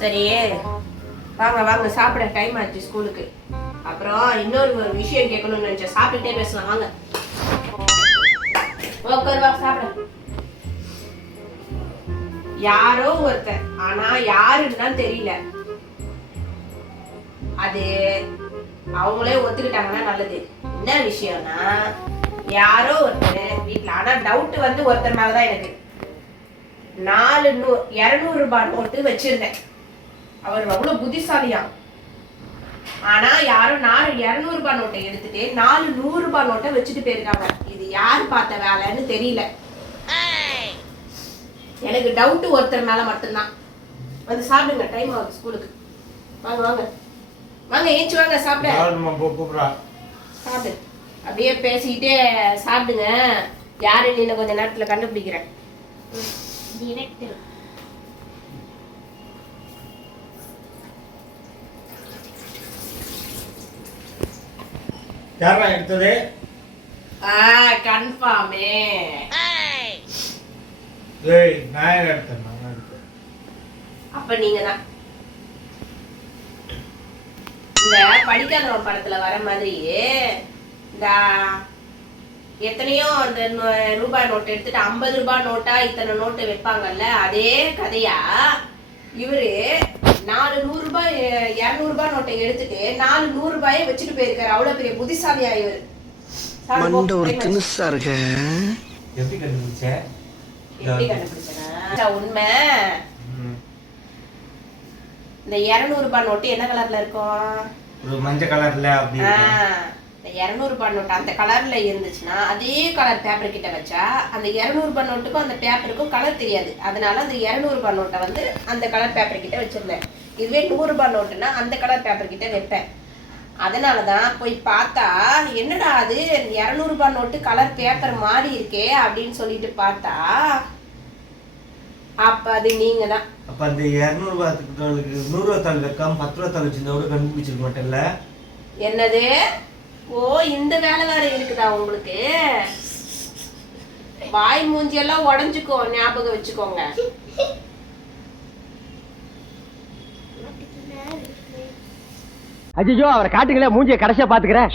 சரி வாங்க வாங்க சாப்பிட டைம் ஆச்சு ஸ்கூலுக்கு அப்புறம் இன்னொரு ஒரு விஷயம் கேட்கணும்னு நினைச்சேன். சாப்பிட்டுட்டே பேசலாம் வாங்க. உட்காரு வா சாப்பிட. யாரோ ஒருத்தர் ஆனா யாருன்னு தெரியல. அது அவங்களே ஒத்துக்கிட்டாங்கன்னா நல்லது. என்ன விஷயம்னா யாரோ ஒருத்தர் வீட்டுல ஆனா டவுட் வந்து ஒருத்தர் மேலதான் எனக்கு. நாலு நூ இருநூறு ரூபாய் நோட்டு வச்சிருந்தேன். அவர் அவ்வளவு புத்திசாலியா. ஆனா யாரும் நாலு இருநூறு ரூபாய் நோட்டை எடுத்துட்டு நாலு நூறு ரூபாய் நோட்டை வச்சுட்டு போயிருக்காங்க. இது யார் பார்த்த வேலைன்னு தெரியல. எனக்கு டவுட் ஒருத்தர் மேல மட்டும்தான். வந்து சாப்பிடுங்க டைம் ஆகுது ஸ்கூலுக்கு. வாங்க வாங்க. வாங்க ஏச்சு வாங்க சாப்பிட. சாப்பிடு. அப்படியே பேசிக்கிட்டே சாப்பிடுங்க. யாரு நீ கொஞ்ச நேரத்துல கண்டுபிடிக்கிறேன். டிரெக்டர் யாரா எடுத்தது? ஆ கன்ஃபார்மே. ஏய் நான் எடுத்தேன் நான் எடுத்தேன். அப்ப நீங்க தான். இந்த படிக்காதவன் படத்துல வர மாதிரி இந்த எத்தனையோ அந்த ரூபாய் நோட்டு எடுத்துட்டு ஐம்பது ரூபாய் நோட்டா இத்தனை நோட்டு வைப்பாங்கல்ல அதே கதையா? இவரு நாலு நூறு ரூபாய் இருநூறு ரூபாய் நோட்டை எடுத்துட்டு நாலு நூறு ரூபாயை வச்சுட்டு போயிருக்காரு. அவ்வளவு பெரிய புத்திசாலியா இவரு. உண்மை. இந்த இருநூறு ரூபாய் நோட்டு என்ன கலர்ல இருக்கும்? மஞ்சள் கலர்ல அப்படி ஆ, இருக்கும். இந்த இருநூறு ரூபாய் நோட்டு அந்த கலர்ல இருந்துச்சுன்னா அதே கலர் பேப்பர் கிட்ட வச்சா அந்த இருநூறு ரூபாய் நோட்டுக்கும் அந்த பேப்பருக்கும் கலர் தெரியாது. அதனால அந்த இருநூறு ரூபாய் நோட்டை வந்து அந்த கலர் பேப்பர் கிட்ட வச்சிருந்தேன். இதுவே நூறு ரூபாய் நோட்டுனா அந்த கலர் பேப்பர் கிட்ட வைப்பேன். அதனாலதான் போய் பார்த்தா என்னடா அது இருநூறு ரூபாய் நோட்டு கலர் பேப்பர் மாறி இருக்கே அப்படின்னு சொல்லிட்டு பார்த்தா அப்ப அது நீங்க தான் அப்ப அந்த இருநூறுபா தாளுக்கு நூறு ரூபா தாள் வைக்காம பத்து ரூபா தாள் வச்சிருந்தா கூட கண்டுபிடிச்சிருக்க மாட்டேன்ல? என்னது? ஓ இந்த வேலை வேற இருக்குதா உங்களுக்கு? வாய் மூஞ்சி எல்லாம் உடஞ்சுக்கோ ஞாபகம் வச்சுக்கோங்க. அஜிஜோ அவரை காட்டுங்களே மூஞ்சியை கடைசியா பாத்துக்கிறேன்